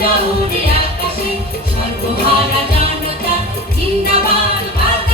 উড়ে আকাশে সর্বহারা জনতা জিন্দাবাদ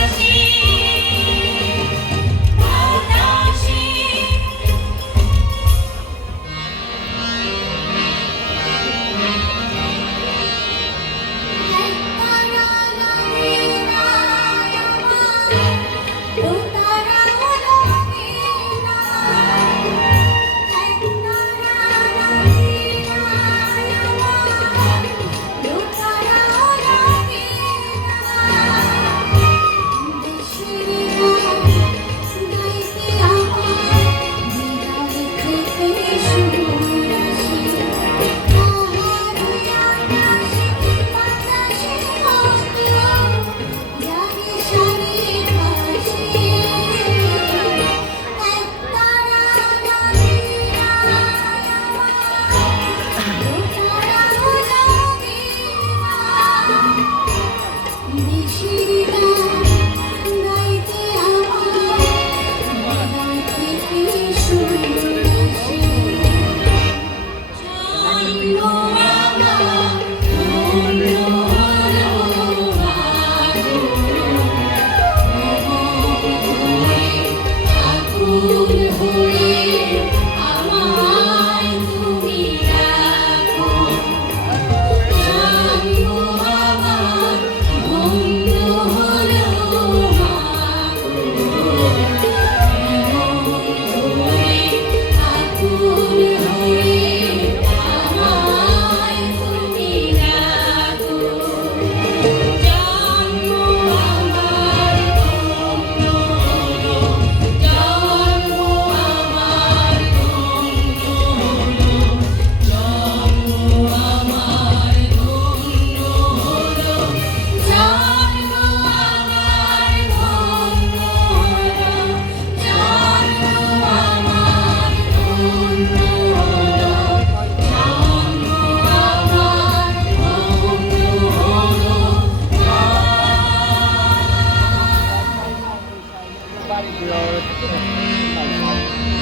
只有这个，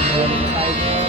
这个才是。